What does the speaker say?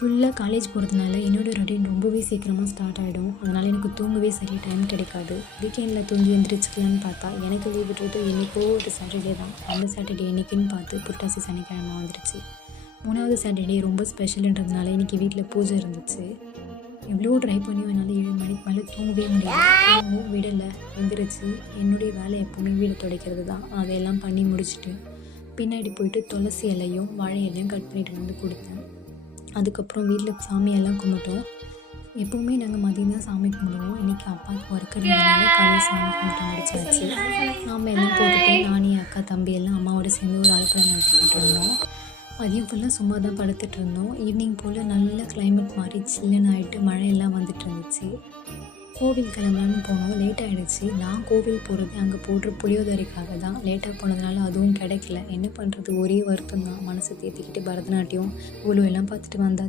ஃபுல்லாக காலேஜ் போகிறதுனால என்னோடய ரொட்டீன் ரொம்பவே சீக்கிரமாக ஸ்டார்ட் ஆகிடும். அதனால் எனக்கு தூங்கவே சரியாக டைம் கிடைக்காது. வீக்கெண்டில் தூங்கி எழுந்திரிச்சிக்கலான்னு பார்த்தா எனக்கு லீவ் விட்டுறது என்றைக்கோ ஒரு சாட்டர்டே தான். அந்த சாட்டர்டே என்றைக்குன்னு பார்த்து புரட்டாசி சனிக்கிழமை வந்துருச்சு. 3வது சாட்டர்டே ரொம்ப ஸ்பெஷலுன்றதுனால இன்றைக்கி வீட்டில் பூஜை இருந்துச்சு. எவ்வளோ ட்ரை பண்ணியும் என்னால் 7 மணிக்கு மேலே தூங்கவே முடியல. தூங்கவும் விடலை. எந்திரிச்சு என்னுடைய வேலை எப்போவுமே வீடு துடைக்கிறது தான். அதையெல்லாம் பண்ணி முடிச்சுட்டு பின்னாடி போயிட்டு துளசி இலையும் வாழை இலையும் கட் பண்ணிட்டு வந்து கொடுத்தேன். அதுக்கப்புறம் வீட்டில் சாமியெல்லாம் கும்பிட்டோம். எப்போவுமே நாங்கள் மதியம் தான் சாமி கும்பிடுவோம். இன்றைக்கி அப்பாவுக்கு ஒர்க் இருந்ததுனால காலையில் சாமி கும்பிட்டு முடிச்சாச்சு. சாமி எல்லாம் போட்டுட்டு நானே அக்கா தம்பி எல்லாம் அம்மாவோட சேர்ந்து ஒரு அலப்பறை நடத்திக்கிட்டு இருந்தோம். மதியம் ஃபுல்லாக சும்மா தான் படுத்துட்டு இருந்தோம். ஈவினிங் போல் நல்ல கிளைமேட் மாதிரி சில்லுன்னு ஆகிட்டு மழையெல்லாம் வந்துட்டு இருந்துச்சு. கோவில் கிளம்பலான்னு போனோம். லேட் ஆகிடுச்சு. நான் கோவில் போகிறது அங்கே போடுற புளியோதரைக்காக தான். லேட்டாக போனதுனால அதுவும் கிடைக்கல. என்ன பண்ணுறது, ஒரே வருத்தம் தான். மனசை தேற்றிக்கிட்டு பரதநாட்டியம் எல்லாம் பார்த்துட்டு வந்தாச்சு.